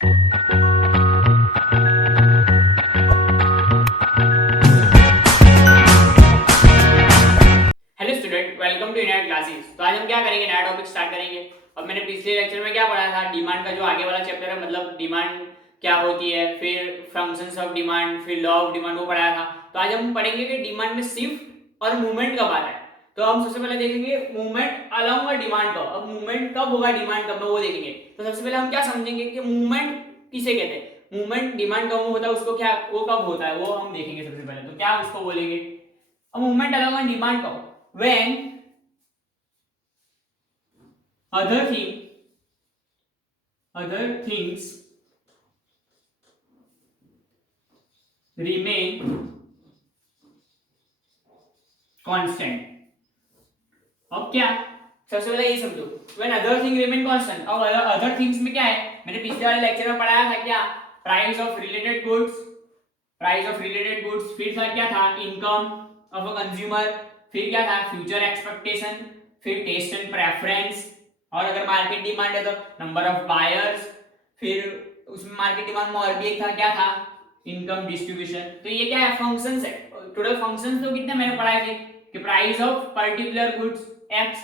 Hello student, welcome to unite classes. तो आज हम क्या करेंगे, नया टॉपिक स्टार्ट करेंगे। अब मैंने पिछले लेक्चर में क्या पढ़ा था, डिमांड का जो आगे वाला चैप्टर है, मतलब डिमांड क्या होती है, फिर फंक्शंस ऑफ डिमांड, फिर लॉ ऑफ डिमांड, वो पढ़ाया था। तो आज हम पढ़ेंगे कि डिमांड में शिफ्ट और मूवमेंट कब आता है। तो हम सबसे पहले देखेंगे मूवमेंट अलोंग डिमांड कब। अब मूवमेंट कब होगा, डिमांड कब में, वो देखेंगे। तो सबसे पहले हम क्या समझेंगे कि मूवमेंट किसे कहते हैं। मूवमेंट डिमांड कब होता है, उसको क्या, वो कब होता है, वो हम देखेंगे सबसे पहले। तो क्या उसको बोलेंगे, मूवमेंट अलोंग डिमांड कब, when other things remain constant। अब क्या, सबसे पहले ये समझो, when other thing remain constant। अब other things में क्या है, मैंने पिछले वाले लेक्चर में पढ़ाया था क्या, प्राइस ऑफ रिलेटेड गुड्स, फिर था क्या था, इनकम ऑफ अ कंज्यूमर, फिर क्या था, फ्यूचर एक्सपेक्टेशन, फिर टेस्ट एंड प्रेफरेंस, और अगर मार्केट डिमांड है तो नंबर ऑफ बायर्स, फिर उसमें मार्केट डिमांड में और भी एक था, क्या था, इनकम डिस्ट्रीब्यूशन। तो ये क्या है, फंक्शंस है। टोटल फंक्शंस तो कितने मैंने पढ़ाए थे कि price of particular goods x,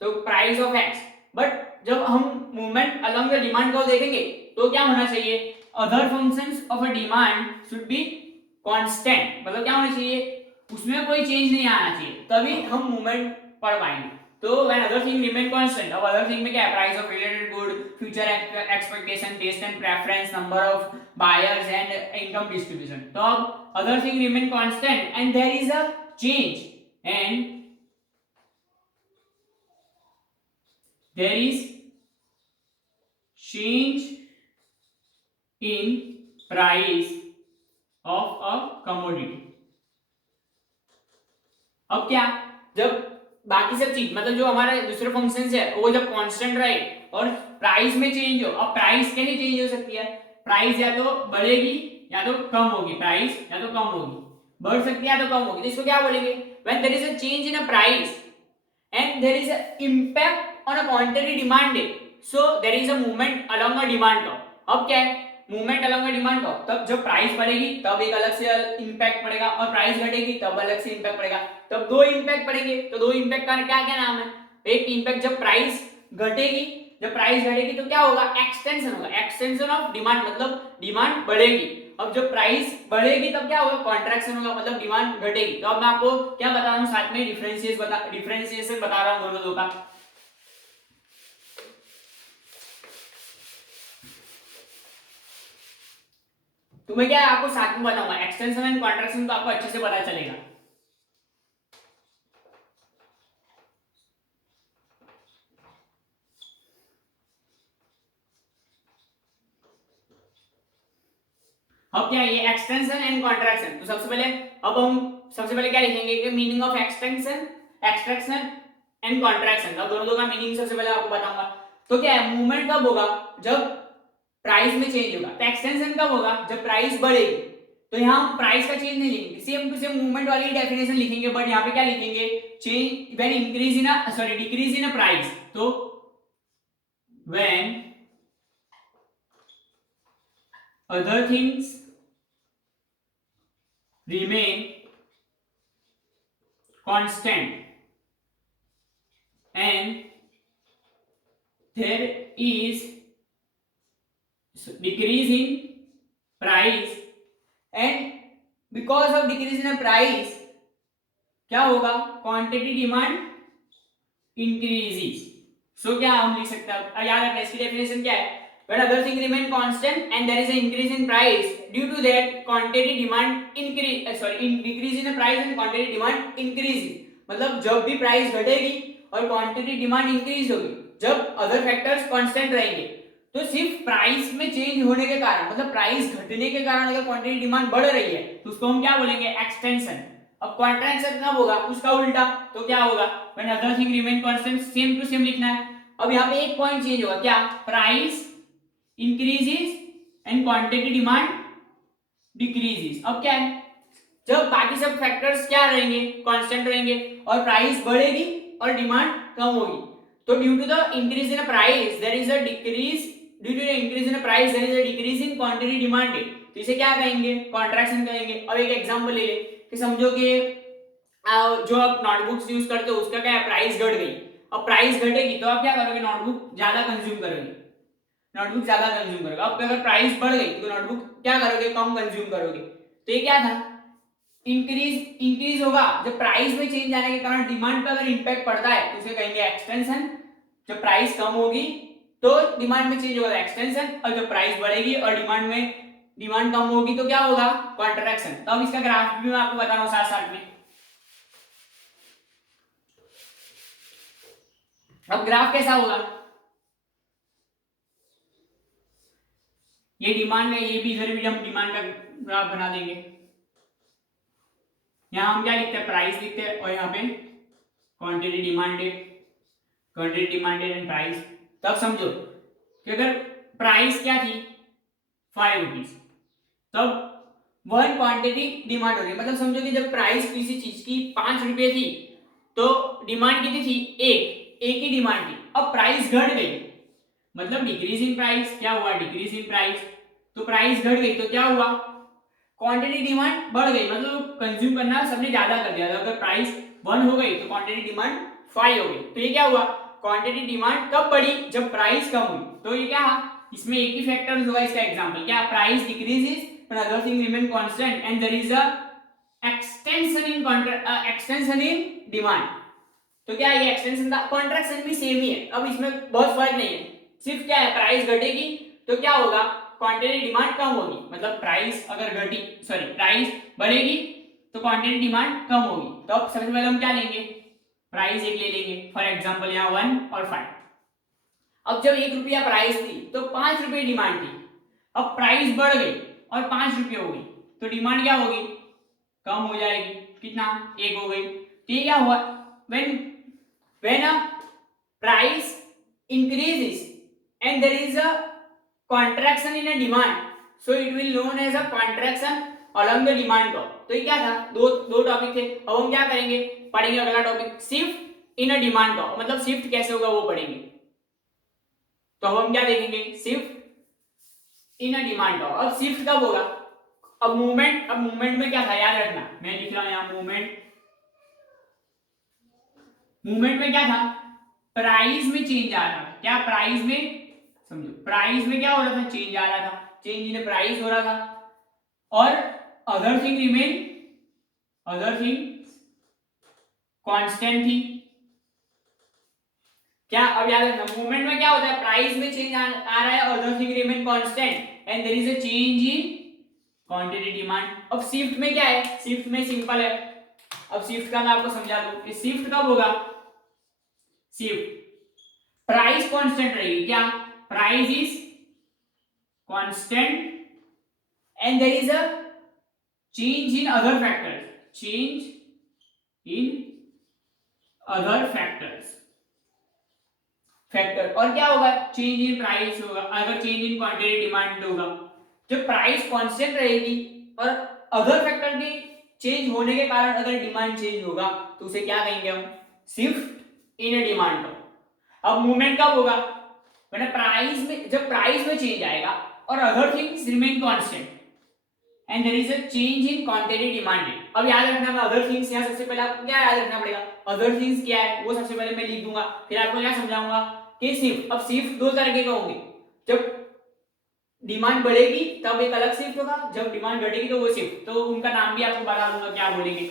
तो प्राइस ऑफ एक्स। बट जब हम मूवमेंट अलोंग द डिमांड को देखेंगे तो क्या होना चाहिए, other functions of a demand should be constant. मतलब क्या होना चाहिए, उसमें कोई चेंज नहीं आना चाहिए, तभी हम मूवमेंट पढ़ पाएंगे। तो when other thing remain constant, अब अदर थिंग में क्या है, price of related good, future expectation, taste and preference, number of buyers and income distribution. तो अब other thing remain constant and there is a change, एंड there is change in price of a commodity। अब क्या, जब बाकी सब चीज, मतलब जो हमारे दूसरे फंक्शंस है, वो जब कांस्टेंट रहे और प्राइस में चेंज हो। अब प्राइस कैसे चेंज हो सकती है, प्राइस या तो बढ़ेगी या तो कम होगी, प्राइस या तो कम होगी, बढ़ सकती है या तो कम होगी। तो इसको क्या बोलेंगे, when there is a change in a price and there is an impact on a quantity demanded, so there is a movement along a demand curve। अब क्या है, movement along a demand curve, तब जब price बढ़ेगी तब एक अलग से इंपैक्ट पड़ेगा, और प्राइस घटेगी तब अलग से इंपैक्ट पड़ेगा। तब दो इंपैक्ट पड़ेंगे, तो दो इंपैक्ट का क्या क्या नाम है। एक इंपैक्ट जब प्राइस घटेगी, तो क्या होगा, एक्सटेंशन होगा, एक्सटेंशन ऑफ डिमांड, मतलब डिमांड बढ़ेगी। अब जब प्राइस बढ़ेगी तब क्या होगा, कॉन्ट्रैक्शन होगा, मतलब डिमांड घटेगी। तो अब मैं आपको क्या बता रहा हूँ, साथ में डिफरेंशिएशन बता रहा हूँ दोनों दो का। तो मैं क्या है, आपको साथ में बताऊंगा, एक्सटेंशन एंड कॉन्ट्रैक्शन तो आपको अच्छे से पता चलेगा। अब क्या है, ये एक्सटेंशन एंड कॉन्ट्रैक्शन। तो सबसे पहले क्या लिखेंगे कि meaning of extraction and contraction. अब दोनों का मीनिंग सबसे पहले आपको बताऊंगा। तो क्या है, मूवमेंट कब होगा, जब प्राइस में चेंज होगा। तो एक्सटेंशन कब होगा, जब प्राइस बढ़ेगी। तो यहाँ हम प्राइस का चेंज नहीं लिखेंगे, सेम टू सेम मूवमेंट वाली डेफिनेशन लिखेंगे, बट यहाँ पे क्या लिखेंगे, change when increase in a sorry decrease in a price. तो when other things remain constant and there is decrease in price, and because of decrease in price क्या होगा, quantity demand increases. सो क्या हम लिख सकते हैं, याद रखना इसकी डेफिनेशन क्या है, when other thing remain constant and there is an increase in price, due to that quantity demand decrease in the price and quantity demand increases। मतलब जब भी प्राइस घटेगी और क्वांटिटी डिमांड इंक्रीज होगी, जब अदर फैक्टर्स कांस्टेंट रहेंगे। तो सिर्फ प्राइस में चेंज होने के कारण, मतलब प्राइस घटने के कारण अगर क्वांटिटी डिमांड बढ़ रही है तो उसको हम क्या बोलेंगे, एक्सटेंशन। अब कॉन्ट्रैक्शन कब होगा, उसका उल्टा। तो क्या होगा, when other thing remain constant, same to same लिखना है। अब यहाँ पे एक पॉइंट चेंज होगा, क्या, price increases and quantity demand decreases. अब क्या है, जब बाकी सब फैक्टर्स क्या रहेंगे, कांस्टेंट रहेंगे, और प्राइस बढ़ेगी और डिमांड कम होगी, तो due to the increase in price there is a decrease due to increase in price there is a decrease in quantity demanded, तो इसे क्या कहेंगे, कॉन्ट्रैक्शन कहेंगे। अब एक एग्जांपल ले ले कि समझो कि जो आप नोटबुक्स यूज करते हो उसका क्या है, प्राइस घट गई। अब प्राइस घटेगी तो आप क्या करोगे, नोटबुक ज्यादा कंज्यूम करोगे, नोटबुक ज्यादा कंज्यूम करोगे। अब अगर प्राइस बढ़ गई तो नोटबुक क्या करोगे, कम कंज्यूम करोगे। तो ये क्या था, इंक्रीज होगा जब प्राइस में चेंज आने के कारण डिमांड पे अगर इंपैक्ट पड़ता है तो उसे कहेंगे एक्सटेंशन। जब प्राइस कम होगी तो डिमांड में चेंज होगा एक्सटेंशन, और जब प्राइस बढ़ेगी और डिमांड कम होगी तो क्या होगा, कॉन्ट्रैक्शन। तो अब इसका ग्राफ भी मैं आपको बता रहा हूं साथ साथ में। अब ग्राफ कैसा होगा, ये डिमांड है, ये भी इधर भी हम डिमांड का ग्राफ बना देंगे। यहां हम क्या लिखते हैं, प्राइस लिखते हैं, और यहाँ पे quantity demanded, quantity demanded and price. तब समझो कि अगर प्राइस क्या थी 5 रुपीज, तब 1 क्वांटिटी डिमांड हो रही है। मतलब समझो कि जब प्राइस किसी चीज की 5 रुपए थी तो डिमांड कितनी थी, एक ही डिमांड थी। अब प्राइस घट गई, मतलब डिक्रीज इन प्राइस, क्या हुआ, डिक्रीज इन प्राइस। तो प्राइस घट गई तो क्या हुआ, क्वांटिटी डिमांड बढ़ गई, मतलब कंज्यूम करना सबने ज्यादा कर दिया। अगर प्राइस 1 हो गई तो क्वांटिटी डिमांड 5 हो गई। तो ये क्या हुआ, क्वांटिटी डिमांड कब बढ़ी, जब प्राइस कम हुई। तो ये क्या, इसमें एक ही फैक्टर होगा इसका एग्जांपल, क्या, price decreases but other thing remain constant and there is a extension in demand। तो क्या है, ये एक्सटेंशन था, कॉन्ट्रैक्शन भी सेम ही है। अब इसमें बहुत फर्क नहीं है, सिर्फ क्या है, प्राइस घटेगी तो क्या होगा, क्वांटिटी डिमांड कम होगी। मतलब प्राइस अगर प्राइस बढ़ेगी तो क्वांटिटी डिमांड कम होगी। तो अब सबसे पहले हम क्या लेंगे, प्राइस एक ले लेंगे, फॉर एग्जांपल यहाँ 1 और 5। अब जब 1 रुपया प्राइस थी तो 5 रुपये डिमांड थी। अब प्राइस बढ़ गई और 5 रुपये हो गई तो डिमांड क्या होगी, कम हो जाएगी, कितना, 1 हो गई। तो ये क्या हुआ, when a price increases and there is a contraction in a demand, so it will known as a contraction along the demand curve। तो ये क्या था, दो टॉपिक थे। अब हम क्या करेंगे, पढ़ेंगे अगला topic shift in a demand curve, मतलब शिफ्ट कैसे होगा वो पढ़ेंगे। तो अब हम क्या देखेंगे, shift in a demand curve. अब शिफ्ट कब होगा, अब मूवमेंट में क्या था, याद रखना, मैं लिख रहा हूं यहां मूवमेंट में क्या था, प्राइस में चेंज आ रहा था। क्या, प्राइस में, समझो प्राइस में क्या हो रहा था, चेंज आ रहा था, चेंज इन प्राइस हो रहा था, और अदर थिंग कांस्टेंट थी। क्या, अब याद रखना, मूवमेंट में क्या होता है, प्राइस में चेंज आ रहा है, other thing remain constant and there is a change in quantity demand. अब शिफ्ट में क्या है, शिफ्ट में सिंपल है। अब शिफ्ट का मैं आपको समझा दूं कि शिफ्ट कब होगा, शिफ्ट प्राइस कांस्टेंट रहेगी, क्या, price is constant and there is a change in other factors, factor. और क्या होगा, चेंज इन प्राइस होगा, अगर चेंज इन क्वांटिटी डिमांड होगा। जब प्राइस कांस्टेंट रहेगी और अदर फैक्टर के चेंज होने के कारण अगर डिमांड चेंज होगा तो उसे क्या कहेंगे हम, शिफ्ट इन डिमांड। अब मूवमेंट कब होगा, जब प्राइस में चेंज आएगा और other things remain constant and there is a change in quantity demanded. अब याद रखना, मैं अदर थिंग्स यहां सबसे पहले आपको क्या याद रखना पड़ेगा, अदर थिंग्स क्या है वो सबसे पहले मैं लिख दूंगा, फिर आपको क्या समझाऊंगा कि शिफ्ट। अब शिफ्ट दो तरह के होंगे, जब डिमांड बढ़ेगी तब एक अलग शिफ्ट होगा, जब डिमांड घटेगी तो वो शिफ्ट। तो उनका नाम भी आपको बता दूंगा क्या बोलेंगे।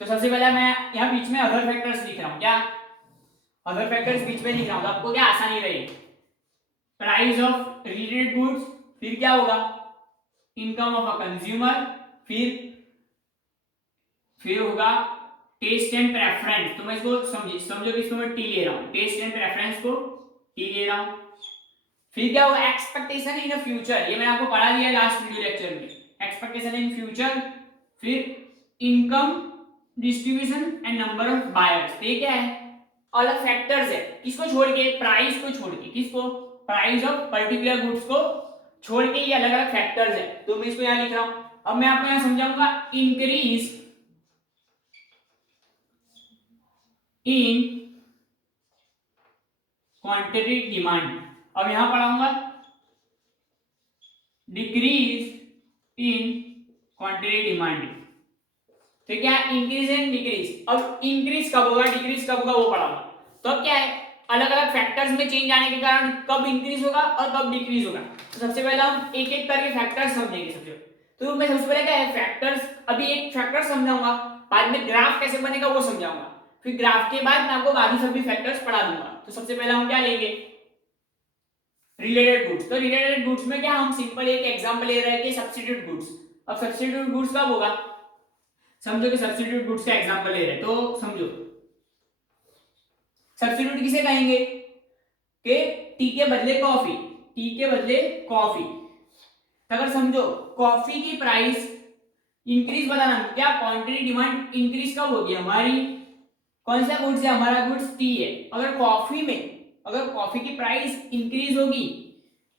तो सबसे पहले मैं यहाँ बीच में अदर फैक्टर्स लिख रहा हूँ, क्या, अदर फैक्टर्स बीच में लिख रहा हूँ, तो आपको क्या आसानी रहेगी। प्राइस ऑफ रिलेटेड गुड्स, फिर क्या होगा, इनकम ऑफ अ कंज्यूमर, फिर होगा टेस्ट एंड प्रेफरेंस। तो मैं इसको समझो कि इसको मैं टी ले रहा हूँ, टेस्ट एंड प्रेफरेंस को टी ले रहा हूँ। फिर क्या होगा, एक्सपेक्टेशन इन अ फ्यूचर, ये मैंने आपको पढ़ा दिया लास्ट वीडियो लेक्चर में, एक्सपेक्टेशन इन फ्यूचर। फिर income distribution and number of buyers, ये क्या है, अलग फैक्टर्स है, किसको छोड़ के, प्राइस को छोड़ के, किसको, प्राइस ऑफ पर्टिकुलर गुड्स को छोड़ के ये अलग अलग फैक्टर्स है। तो मैं इसको यहां लिख रहा हूं। अब मैं आपको यहां समझाऊंगा, इंक्रीज इन क्वांटिटी डिमांड। अब यहां पढ़ाऊंगा डिक्रीज इन क्वांटिटी डिमांड। तो क्या इंक्रीज एंड डिक्रीज। अब इंक्रीज कब होगा डिक्रीज कब होगा वो पढ़ाऊंगा। तो अब क्या है अलग अलग फैक्टर्स में चेंज आने के कारण कब इंक्रीज होगा और कब डिक्रीज होगा। तो सबसे पहले हम एक एक करके फैक्टर्स समझेंगे। तो मैं सबसे पहले क्या है फैक्टर्स, अभी एक फैक्टर समझाऊंगा, बाद में ग्राफ कैसे बनेगा वो समझाऊंगा, फिर ग्राफ के बाद मैं आपको बाकी सभी फैक्टर्स पढ़ा दूंगा। तो सबसे पहले हम क्या लेंगे रिलेटेड गुड्स। तो रिलेटेड गुड्स में क्या हम सिंपल एक एग्जांपल ले रहे हैं कि सब्स्टिट्यूट गुड्स। अब सब्स्टिट्यूट गुड्स कब होगा, समझो कि सब्स्टिट्यूट गुड्स का एग्जांपल ले रहे हैं। तो समझो सब्स्टिट्यूट किसे कहेंगे कि टी के बदले कॉफी, टी के बदले कॉफी। अगर समझो कॉफी की प्राइस इंक्रीज बताना, क्या क्वांटिटी डिमांड इंक्रीज कब होगी हमारी, कौन सा गुड्स है हमारा गुड्स टी है। अगर कॉफी में अगर कॉफी की प्राइस इंक्रीज होगी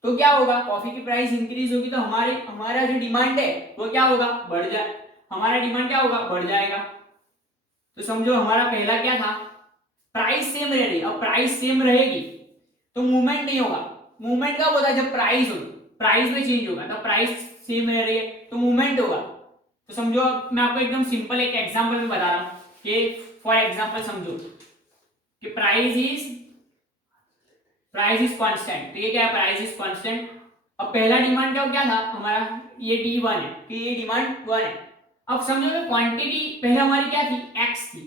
तो क्या होगा, कॉफी की प्राइस इंक्रीज होगी तो हमारा जो डिमांड है वो क्या होगा बढ़ जाए, हमारा डिमांड क्या होगा बढ़ जाएगा। तो समझो हमारा पहला क्या था प्राइस सेम रह रही, अब प्राइस सेम रहेगी तो मूवमेंट नहीं होगा। मूवमेंट कब होता है जब प्राइस हो, प्राइस में चेंज होगा, तब प्राइस सेम रह रही है तो मूवमेंट होगा। तो समझो मैं आपको एकदम सिंपल एक एग्जांपल में बता रहा हूं कि फॉर एग्जांपल समझो कि प्राइस इज कांस्टेंट। तो ये क्या है प्राइस इज कांस्टेंट। अब पहला डिमांड क्या था हमारा, ये D1 है कि ये डिमांड 1 है। अब समझो कि क्वांटिटी पहले हमारी क्या थी x थी,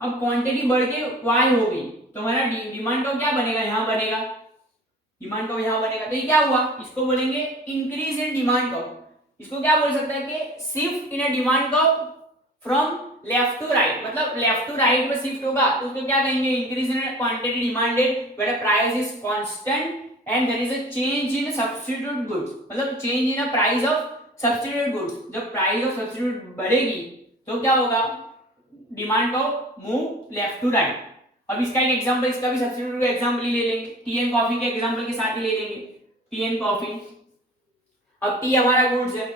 अब क्वांटिटी बढ़ के y हो गई तो हमारा डिमांड का क्या बनेगा यहाँ बनेगा, डिमांड का यहाँ बनेगा। तो ये क्या हुआ इसको बोलेंगे इंक्रीज इन डिमांड कर्व। इसको क्या बोल सकता है कि shift in a demand curve from left to right, मतलब लेफ्ट टू राइट में शिफ्ट होगा तो उसको क्या कहेंगे increase in quantity demanded where price is constant and there is a change in substitute goods, मतलब change in a price of substitute goods. जब price of substitute बढ़ेगी तो क्या होगा डिमांड को मूव लेफ्ट टू राइट। अब इसका एक एग्जांपल, इसका भी सब्स्टिट्यूट का एग्जांपल ही ले लेंगे, टी एंड कॉफी के एग्जांपल के साथ ही ले लेंगे टी एंड कॉफी। अब टी हमारा गुड्स है,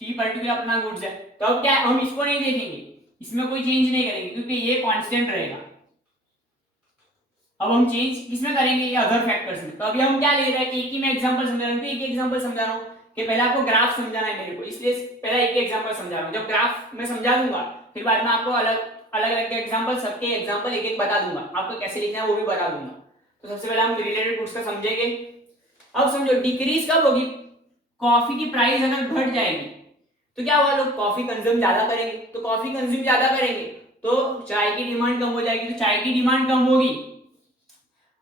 टी पर्टिकुलर अपना गुड्स है, तो अब क्या हम इसको नहीं देखेंगे, इसमें कोई चेंज नहीं करेंगे क्योंकि ये कांस्टेंट रहेगा। अब हम चेंज किसमें करेंगे ये अदर फैक्टर्स में। तो अभी हम क्या ले रहे हैं एक ही में एग्जांपल समझा रहे हैं, एक एग्जांपल समझा रहा हूं कि पहले आपको ग्राफ समझाना है मेरे को, इसलिए पहला एक एग्जांपल समझा रहा हूं। जब ग्राफ में समझा दूंगा फिर बाद में आपको अलग अलग एग्जांपल सबके एग्जांपल एक एक बता दूंगा, आपको कैसे लिखना है वो भी बता दूंगा। तो सबसे पहले हम रिलेटेड गुड्स का समझेंगे। अब समझो डिक्रीज कब होगी, कॉफी की प्राइस अगर घट जाएगी तो क्या होगा लोग कॉफी कंज्यूम ज्यादा करेंगे, तो कॉफी कंज्यूम ज्यादा करेंगे तो चाय की डिमांड कम हो जाएगी, तो चाय की डिमांड कम होगी।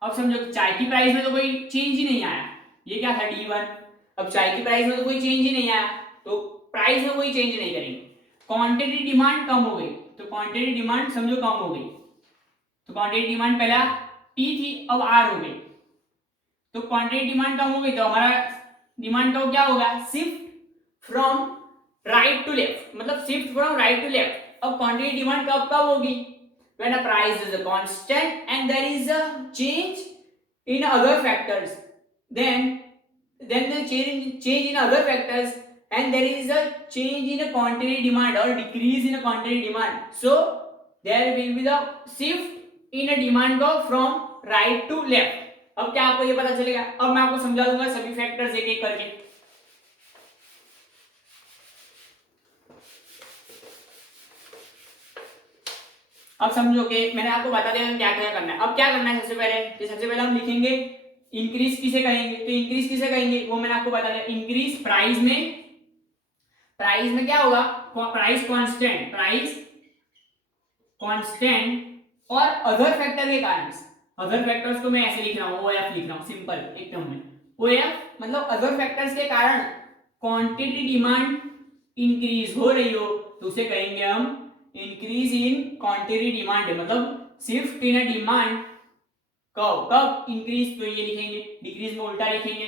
अब समझो चाय की प्राइस में तो कोई चेंज ही नहीं आया, ये क्या था D1। अब चाय की प्राइस में तो कोई चेंज ही नहीं आया तो प्राइस में कोई चेंज नहीं करेंगे। क्वांटिटी डिमांड कम हो गई तो क्वांटिटी डिमांड समझो कम हो गई, तो क्वांटिटी डिमांड पहला P थी अब R हो गई, तो क्वांटिटी डिमांड कम हो गई तो हमारा डिमांड का क्या होगा shift from right to left, मतलब shift from right to left. अब क्वांटिटी डिमांड कब होगी when a price is a constant and there is a change in other factors, then the change in other factors and there is a change in a quantity demand or decrease in a quantity demand, so there will be the shift in a demand curve from right to left। अब क्या आपको ये पता चलेगा, अब मैं आपको समझा दूंगा सभी फैक्टर्स एक एक करके। अब समझो कि मैंने आपको बता दिया क्या क्या करना है। अब क्या करना है सबसे पहले हम लिखेंगे इंक्रीज किसे कहेंगे, तो इंक्रीज किसे कहेंगे वो मैंने आपको बता दिया। इंक्रीज प्राइस में क्या होगा प्राइस कांस्टेंट और अदर फैक्टर के कारण, अदर फैक्टर्स को मैं ऐसे लिख रहा हूँ OF लिख रहा हूँ सिंपल एकदम में OF, मतलब अदर फैक्टर्स के कारण क्वांटिटी डिमांड इंक्रीज हो रही हो तो उसे कहेंगे हम इंक्रीज इन क्वांटिटी डिमांड, मतलब शिफ्ट इन अ डिमांड कब इंक्रीज, तो ये लिखेंगे डिक्रीज में उल्टा लिखेंगे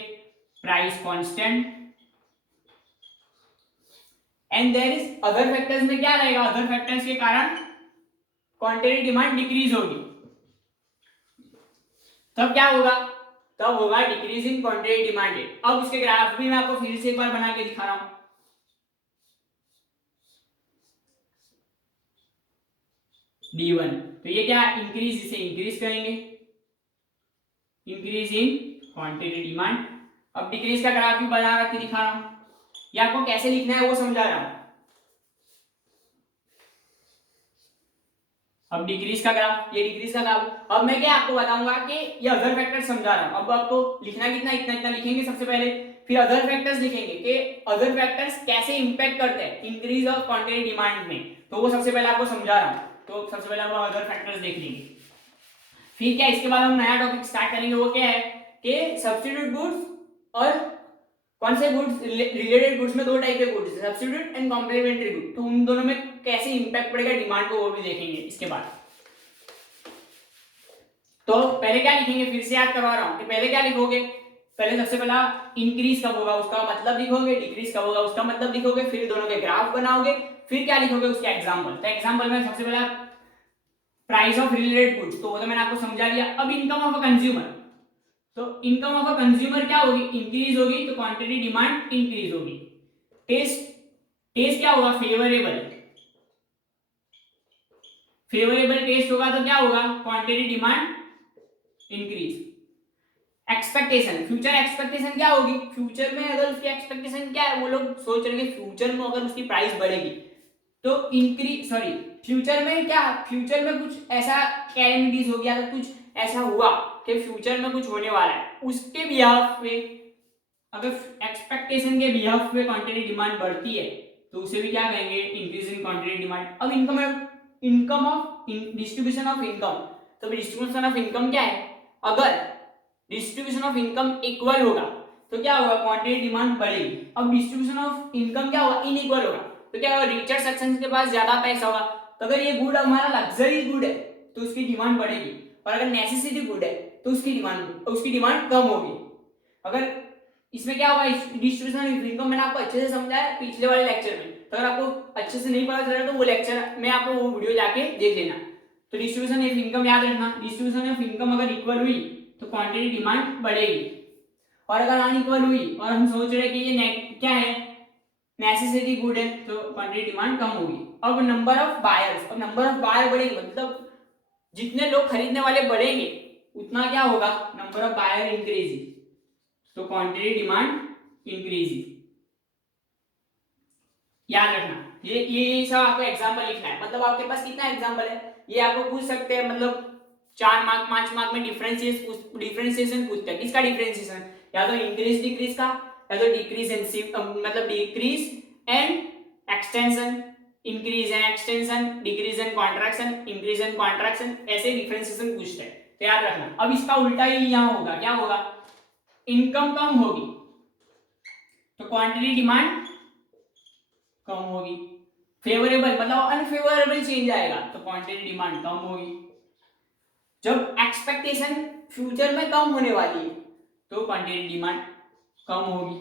price constant and there is other factors में क्या रहेगा, अदर फैक्टर्स के कारण क्वांटिटी डिमांड डिक्रीज होगी, तब क्या होगा तब होगा डिक्रीज इन क्वांटिटी डिमांड। अब इसके ग्राफ भी मैं आपको फिर से एक बार बना के दिखा रहा हूं। D1। तो ये क्या इंक्रीज, इसे इंक्रीज करेंगे, इंक्रीज इन क्वांटिटी डिमांड। अब डिक्रीज का ग्राफ भी बना रख के दिखा रहा हूं, ये आपको कैसे लिखना है वो समझा रहा हूं। अब डिक्रीज का ग्राफ, ये डिक्रीज का ग्राफ। अब मैं क्या आपको बताऊंगा कि ये अदर फैक्टर्स समझा रहा हूं। अब आपको लिखना कितना, इतना इतना लिखेंगे सबसे पहले, फिर अदर फैक्टर्स लिखेंगे कि अदर फैक्टर्स कैसे इंपैक्ट करते हैं इंक्रीज ऑफ क्वांटिटी डिमांड में, तो वो सबसे पहले आपको समझा रहा हूं। तो सबसे पहले हम अदर फैक्टर्स देख लेंगे, फिर क्या इसके बाद हम नया टॉपिक स्टार्ट करेंगे। वो क्या है कि सब्स्टिट्यूट गुड्स और कौन से गुड्स, रिलेटेड गुड्स में दो टाइप के goods, substitute and complementary good, तो उन दोनों में कैसे इंपैक्ट पड़ेगा डिमांड को वो भी देखेंगे इसके बाद। तो पहले क्या लिखेंगे, फिर से याद करवा रहा हूं कि पहले क्या लिखोगे, पहले सबसे पहला इंक्रीज कब होगा उसका मतलब लिखोगे, डिक्रीज कब होगा उसका मतलब लिखोगे, फिर दोनों के ग्राफ बनाओगे, फिर क्या लिखोगे उसके एग्जांपल। तो एग्जांपल में सबसे पहला प्राइस ऑफ रिलेटेड गुड्स, तो वो तो मैंने आपको समझा दिया। अब इनकम ऑफ अ कंज्यूमर, तो इनकम ऑफ अ कंज्यूमर क्या होगी, इंक्रीज होगी, तो क्वांटिटी डिमांड इंक्रीज होगी। टेस्ट, टेस्ट क्या होगा, फेवरेबल, फेवरेबल टेस्ट होगा तो क्या होगा, quantity demand increase. Expectation, future expectation क्या होगी, फ्यूचर में अगर उसकी एक्सपेक्टेशन क्या है, वो लोग सोच रहे हैं फ्यूचर में अगर उसकी प्राइस बढ़ेगी तो इंक्रीज, सॉरी फ्यूचर में क्या, फ्यूचर में कुछ ऐसा कैलेमिटीज हो गया, तो कुछ ऐसा हुआ कि फ्यूचर में कुछ होने वाला है, उसके बिहाफ पे अगर एक्सपेक्टेशन के बिहाफ पे क्वांटिटी डिमांड बढ़ती है तो उसे भी क्या कहेंगे, इंक्रीज इन क्वांटिटी डिमांड। अब income of distribution of income, तो डिस्ट्रीब्यूशन ऑफ इनकम क्या है, अगर डिस्ट्रीब्यूशन ऑफ इनकम इक्वल होगा तो क्या होगा, क्वांटिटी डिमांड बढ़ेगी। अब डिस्ट्रीब्यूशन ऑफ इनकम क्या होगा, इनइक्वल होगा तो क्या होगा, रिचर सेक्शन के पास ज्यादा पैसा होगा, तो अगर ये गुड हमारा लग्जरी गुड है तो उसकी डिमांड बढ़ेगी, और अगर नेसेसिटी गुड है तो उसकी डिमांड कम होगी। अगर इसमें क्या होगा, डिस्ट्रीब्यूशन ऑफ इनकम मैंने आपको अच्छे से समझाया पिछले वाले लेक्चर में, तो अगर आपको अच्छे से नहीं पता चल रहा तो वो लेक्चर में आपको वो वीडियो जाके देख लेना। तो डिस्ट्रीब्यूशन ऑफ इनकम याद रखना, डिस्ट्रीब्यूशन ऑफ इनकम अगर इक्वल हुई तो क्वांटिटी डिमांड बढ़ेगी, और अगर अनइक्वल हुई और हम सोच रहे हैं कि ये क्या है, नेसेसिटी गुड है, तो क्वांटिटी डिमांड कम होगी। अब नंबर ऑफ बायर्स, अब नंबर ऑफ बायर बढ़ेगी मतलब जितने लोग खरीदने वाले बढ़ेंगे उतना क्या होगा, नंबर ऑफ बायर इंक्रीज, तो क्वांटिटी डिमांड इंक्रीज। याद रखना ये सब आपको एग्जांपल लिखना है, मतलब आपके पास कितना एग्जांपल है ये आपको पूछ सकते हैं, मतलब 4 मार्क 5 मार्क में डिफरेंशिएशन पूछते हैं। किसका डिफरेंशिएशन, या तो इंक्रीज डिक्रीज का, या तो डिक्रीज एंड मतलब decrease and extension, increase and extension, decrease and contraction, increase and contraction, ऐसे डिफरेंशिएशन पूछते हैं, तो याद रखना। अब इसका उल्टा ही यहाँ होगा, क्या होगा, इनकम कम होगी तो क्वांटिटी डिमांड कम होगी, फेवरेबल मतलब अनफेवरेबल चेंज आएगा तो क्वांटिटी डिमांड कम होगी। जब एक्सपेक्टेशन फ्यूचर में कम होने वाली है तो क्वांटिटी डिमांड कम होगी।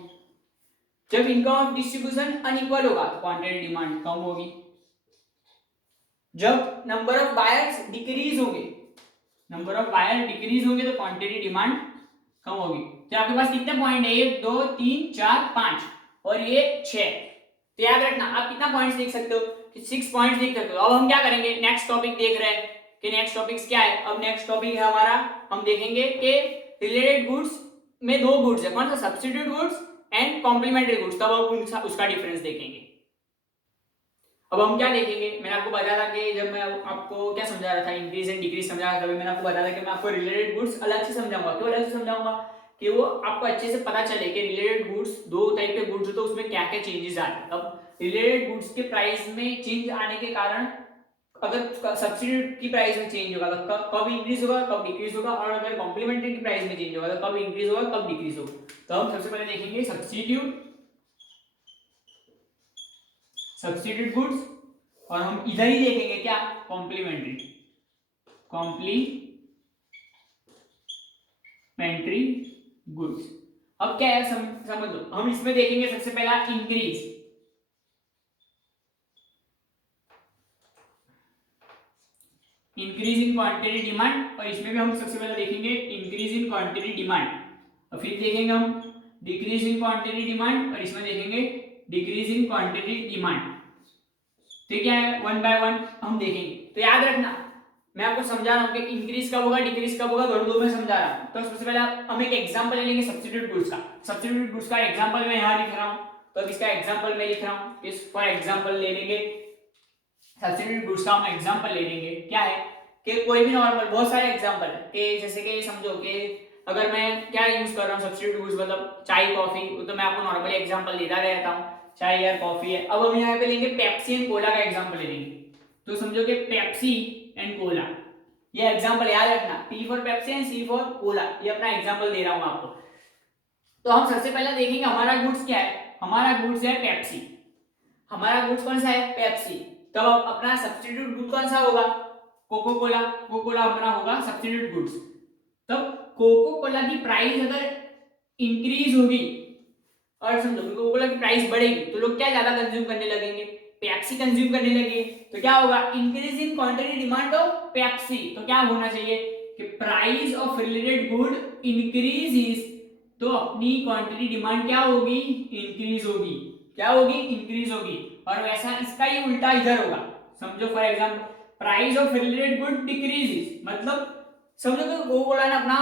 जब इनकम ऑफ डिस्ट्रीब्यूशन अनइक्वल होगा तो क्वांटिटी डिमांड कम होगी। जब नंबर ऑफ बायर्स डिक्रीज होंगे, नंबर ऑफ बायर डिक्रीज होंगे तो क्वांटिटी डिमांड कम होगी। तो आपके पास कितने पॉइंट है, 1 2 3 4 5 और ये 6, तो याद रखना आप कितना पॉइंट्स लिख सकते हो, कि 6 पॉइंट्स लिख सकते हो। अब हम क्या करेंगे, नेक्स्ट टॉपिक देख रहे हैं कि नेक्स्ट टॉपिक्स क्या है। अब नेक्स्ट टॉपिक है हमारा, हम देखेंगे कि रिलेटेड गुड्स में दो गुड्स है, कौन सा, substitute goods and complementary goods, तब हम उसका डिफरेंस देखेंगे। अब हम क्या देखेंगे, मैंने आपको बताया था कि जब मैं आपको क्या समझा रहा था, इंक्रीज एंड डिक्रीज समझा रहा था, मैंने आपको बताया था कि मैं आपको रिलेटेड गुड्स अलग से समझाऊंगा। क्यों अलग से समझाऊंगा, कि वो आपको अच्छे से पता चले कि रिलेटेड गुड्स दो टाइप के गुड्स होते हैं, उसमें क्या क्या चेंजेस आते हैं। अब रिलेटेड गुड्स के प्राइस में चेंज आने के कारण अगर सब्स्टिट्यूट की प्राइस में चेंज होगा तो कब इंक्रीज होगा कब डिक्रीज होगा, और अगर कॉम्प्लीमेंट्री की प्राइस में चेंज होगा तो कब इंक्रीज होगा कब डिक्रीज होगा। तो हम सबसे पहले देखेंगे सब्स्टिट्यूट गुड्स, और हम इधर ही देखेंगे क्या, कॉम्प्लीमेंट्री गुड्स। अब क्या है समझ लो, हम इसमें देखेंगे सबसे पहला इंक्रीज इन क्वांटिटी डिमांड, और इसमें भी हम सबसे पहले देखेंगे इंक्रीज इन क्वांटिटी डिमांड, और फिर देखेंगे हम डिक्रीज इन क्वांटिटी डिमांड, और इसमें देखेंगे डिक्रीज इन क्वांटिटी डिमांड। तो क्या है, 1 बाय 1 हम देखेंगे। तो याद रखना मैं आपको समझा रहा हूँ कि इंक्रीज कब होगा डिक्रीज कब होगा, दोनों दो में समझा रहा हूँ। तो सबसे पहले हम एक एग्जांपल ले लेंगे सब्स्टिट्यूट गुड्स का। सब्स्टिट्यूट गुड्स का एग्जांपल मैं यहाँ लिख रहा हूँ, तो अब इसका एग्जांपल मैं लिख रहा हूँ, इस फॉर एग्जांपल ले लेंगे सब्स्टिट्यूट गुड्स का हम एग्जांपल ले लेंगे। क्या है कि कोई भी नॉर्मल, बहुत सारे एग्जांपल है कि जैसे कि समझो कि अगर मैं क्या यूज कर रहा हूँ सब्स्टिट्यूट गुड्स, मतलब चाय कॉफी, तो मैं आपको नॉर्मली एग्जांपल देता रहता हूँ, चाय या कॉफी है। अब हम यहाँ पे लेंगे पेप्सी एंड कोला का एग्जांपल ले लेंगे। तो समझो कि पेप्सी एंड कोला, ये एग्जांपल याद रखना, P for Pepsi and C for cola, ये अपना एग्जांपल दे रहा हूँ आपको। तो हम सबसे पहले देखेंगे हमारा गुड्स क्या है, हमारा गुड्स है पेप्सी, हमारा गुड्स कौन सा है पेप्सी। तब अपना सब्स्टिट्यूट गुड कौन सा होगा, कोको कोला, कोको कोला अपना होगा सब्स्टिट्यूट गुड्स। तब कोको कोला की प्राइस अगर इंक्रीज होगी और समझो कोको कोला की प्राइस बढ़ेगी तो लोग क्या ज्यादा कंज्यूम करने लगेंगे, पेप्सी कंज्यूम करने लगेंगे। तो क्या होगा, increase in quantity demand of Pepsi. तो क्या होना चाहिए कि price of related good increase, तो अपनी क्वांटिटी डिमांड क्या होगी, इंक्रीज होगी। क्या होगी, इंक्रीज होगी। और वैसा इसका ही उल्टा इधर होगा। समझो for example price of related good decreases, मतलब समझो कि कोको कोला ने अपना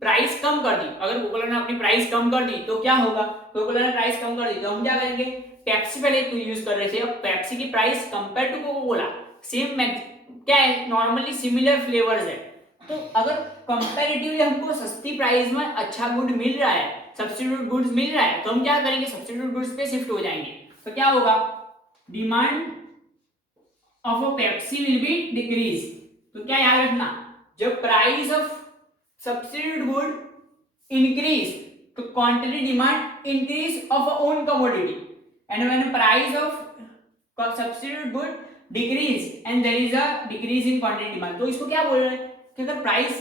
प्राइस कम कर दी, अगर कोको कोला ने अपनी प्राइस कम कर दी तो क्या होगा, कोको कोला ने प्राइस कम कर दी तो हम क्या करेंगे, पेप्सी पहले तो यूज कर रहे थे, अब पेप्सी की price compare to Coca Cola same क्या है, नॉर्मली सिमिलर फ्लेवर्स है। तो अगर कंपैरेटिवली हमको सस्ती प्राइस में अच्छा गुड मिल रहा है, सब्स्टिट्यूट गुड्स मिल रहा है, तो हम क्या करेंगे, सब्स्टिट्यूट गुड्स पे शिफ्ट हो जाएंगे। तो क्या होगा, demand of a Pepsi will be decrease. तो क्या याद रखना, जब price of substitute good increase तो quantity demand increase of a own commodity, and when price of substitute good decrease and there is a decrease in quantity demand. तो इसको क्या बोल रहे हैं कि अगर प्राइस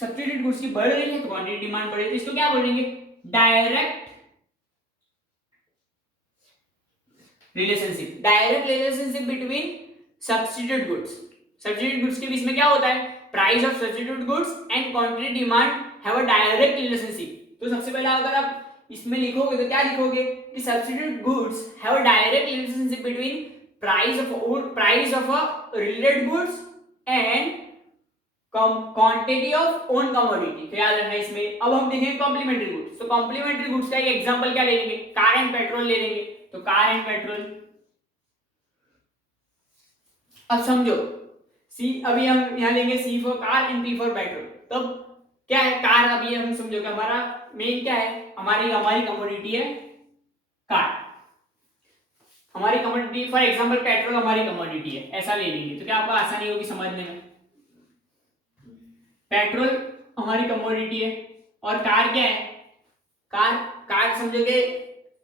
सब्स्टिट्यूट गुड्स की बढ़ रही है तो क्वांटिटी डिमांड बढ़ रही है, तो इसको क्या बोलेंगे, direct relationship, direct relationship between substitute goods. Substitute goods के बीच में क्या होता है, price of substitute goods and quantity demand have a direct relationship. तो सबसे पहले अगर आप इसमें लिखोगे तो क्या लिखोगे कि substitute goods have a direct relationship between price of a related goods and quantity of own commodity. तो याद रखना इसमें। अब हम देखेंगे कॉम्प्लीमेंट्री गुड्स। तो कॉम्प्लीमेंट्री गुड्स का एक एग्जांपल क्या ले लेंगे, कार एंड पेट्रोल ले लेंगे। तो कार एंड पेट्रोल, अब समझो सी, अभी हम यहाँ लेंगे C for car and P for petrol. तब क्या है, कार अभी हम समझो कि हमारा मेन क्या है, हमारी कमोडिटी है कार, हमारी कमोडिटी फॉर एग्जांपल पेट्रोल हमारी कमोडिटी है, ऐसा ले लेंगे तो क्या आपको आसानी होगी समझने में। पेट्रोल हमारी कमोडिटी है और कार क्या है, कार कार समझो कि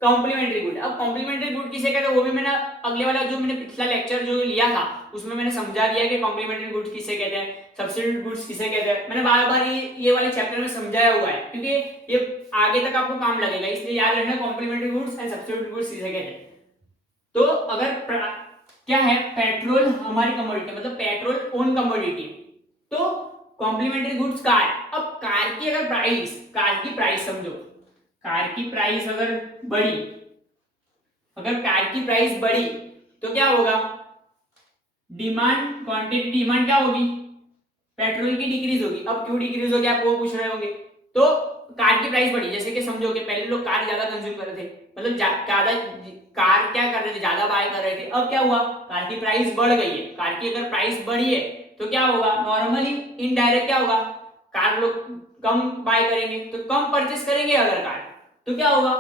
कॉम्प्लीमेंट्री गुड। अब कॉम्प्लीमेंट्री गुड किसे कहते हैं वो भी मैंने अगले वाला जो मैंने पिछला लेक्चर जो लिया था उसमें मैंने समझा दिया कि कॉम्प्लीमेंट्री गुड्स किसे कहते हैं, सब्स्टिट्यूट गुड्स किसे कहते हैं। मैंने बार बार ये वाले चैप्टर में समझाया हुआ है क्योंकि ये आगे तक आपको काम लगेगा, इसलिए याद रखना complementary goods and substitute goods किसे कहते हैं। तो अगर क्या है, पेट्रोल हमारी कमोडिटी मतलब पेट्रोल ओन कमोडिटी, तो कॉम्प्लीमेंट्री गुड्स कार। अब कार की अगर कार की प्राइस समझो, कार की प्राइस अगर बढ़ी, अगर कार की प्राइस बढ़ी तो क्या होगा, डिमांड क्वांटिटी डिमांड क्या होगी, पेट्रोल की डिक्रीज होगी। अब क्यों डिक्रीज होगी आप वो पूछ रहे होंगे। तो कार की प्राइस बढ़ी, जैसे कि समझो कि पहले लोग कार ज्यादा कंज्यूम कर रहे थे, मतलब ज्यादा कार क्या कर रहे थे, ज्यादा बाय कर रहे थे। अब क्या हुआ, कार की प्राइस बढ़ गई है। कार की अगर प्राइस बढ़ी है तो क्या होगा, नॉर्मली इनडायरेक्ट क्या होगा, कार लोग कम बाय करेंगे तो कम परचेस करेंगे अगर कार, तो क्या होगा,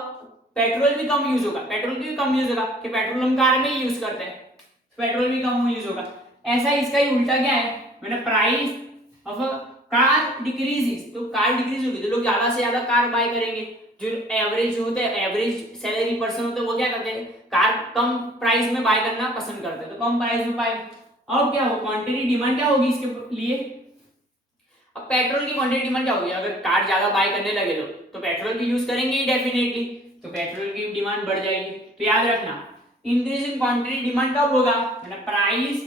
पेट्रोल भी कम यूज होगा, पेट्रोल भी कम यूज होगा कि पेट्रोल हम कार में ही यूज करते हैं, पेट्रोल भी कम यूज होगा। ऐसा इसका ही उल्टा क्या है, मैंने price of a car decreases, तो कार डिक्रीज होगी तो लोग ज्यादा से ज्यादा कार बाय करेंगे। जो एवरेज होते हैं, एवरेज सैलरी पर्सन होते हैं वो क्या करते हैं, कार कम प्राइस में बाय करना पसंद करते हैं, तो कम प्राइस में बाय। अब क्या हो, क्वांटिटी डिमांड क्या होगी इसके लिए, अब पेट्रोल की क्वांटिटी डिमांड क्या होगी, अगर कार ज्यादा बाय करने लगे तो पेट्रोल की यूज करेंगे ही डेफिनेटली, तो पेट्रोल की डिमांड बढ़ जाएगी। तो याद रखना इंक्रीज इन क्वांटिटी डिमांड कब होगा, price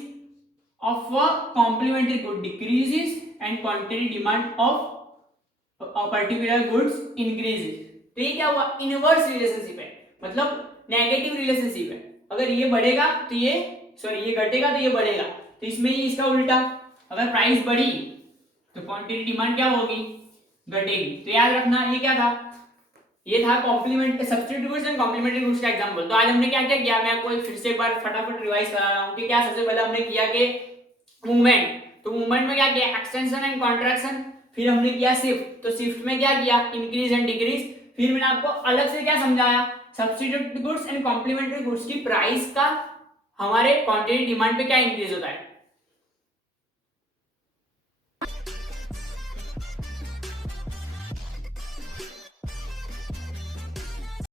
of a complementary good decreases and quantity demand of particular goods increases. तो ये क्या हुआ, इनवर्स रिलेशनशिप है, मतलब नेगेटिव रिलेशनशिप है। अगर ये बढ़ेगा तो ये, सॉरी ये घटेगा तो ये बढ़ेगा, तो इसमें ही इसका उल्टा, अगर प्राइस बढ़ी तो क्वांटिटी डिमांड क्या होगी, घटेगी। तो याद रखना ये क्या था, ये था complement substitute goods and complementary goods का एग्जांपल। तो आज हमने क्या क्या किया, मैं आपको फिर से एक बार फटाफट रिवाइज करा रहा हूँ कि क्या सबसे पहले हमने किया कि मूवमेंट, तो मूवमेंट में क्या किया, एक्सटेंशन एंड कॉन्ट्रैक्शन, फिर हमने किया शिफ्ट, तो शिफ्ट में क्या किया, इंक्रीज एंड डिक्रीज, फिर मैंने आपको अलग से क्या समझाया, substitute goods and complementary goods की प्राइस का हमारे क्वांटिटी डिमांड पे क्या इंक्रीज होता है,